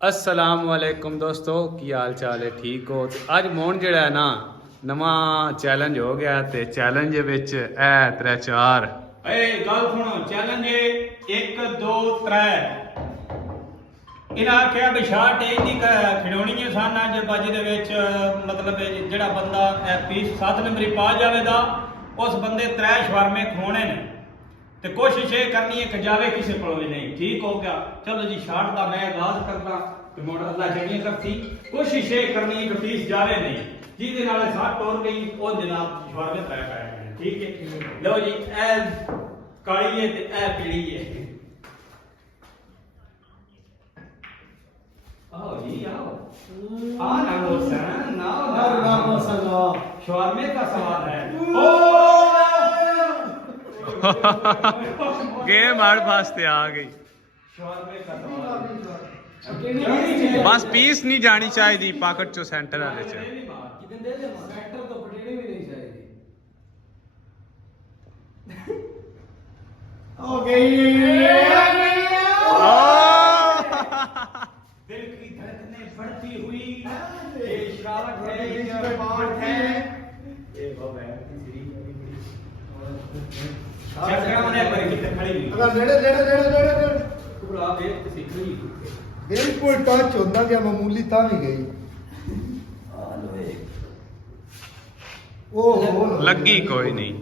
अस्सलाम वालेकुम दोस्तों की हाल चाल है ठीक हो ते अज मोहन जेड़ा है ना नवा चैलेंज हो गया ते चैलेंज विच ऐ 3-4 गल सुनो चैलेंज 1 2 3 इन्हें आख्या भी शार्ट एज की खिडौनी है सन अज बज दे विच मतलब जेड़ा बंदा पीस 7 नंबरी पा जाएगा उस बंदे 3 शवरमे खवाने ने ते कोशिश ये करनी है कि जावे किसी को भी नहीं ठीक हो गया। चलो जी शार्ट का मैं आगाज करदा ते मोड़ अल्लाह जगह करती कोशिश ये करनी है कि पीस जावे नहीं जिहदे नाल साथ तोड़ गई ओ जनाब शवरमे तय पाए ठीक है। लो जी ए काली है ते ए पीली है आओ जी आओ ना हुसैन ना शवरमे का सवाल है ओ गेम हार्ड फास्ट आ गई बस पीस नहीं जानी चाहिए पॉकेट चो सेंटर वाले च हो गई दिल की धड़कनें बढ़ती हुई ये इशारत है ये पाठ है ये वो है बिल्कुल टच होता गया मामूली ता भी गई लगी कोई नहीं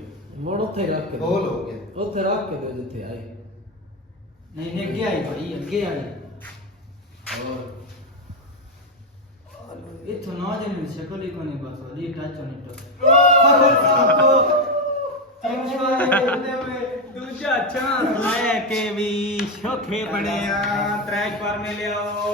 मोड़ उत्थे रख के होल हो गया उत्थे रख के दे जिथे आई नहीं अगे आई भाई अगे आई और इथों ना जने शक्ल ही कोनी बस वाली टच होनी दूजा चांस ले के भी शोखे बने 3 बार में ले आओ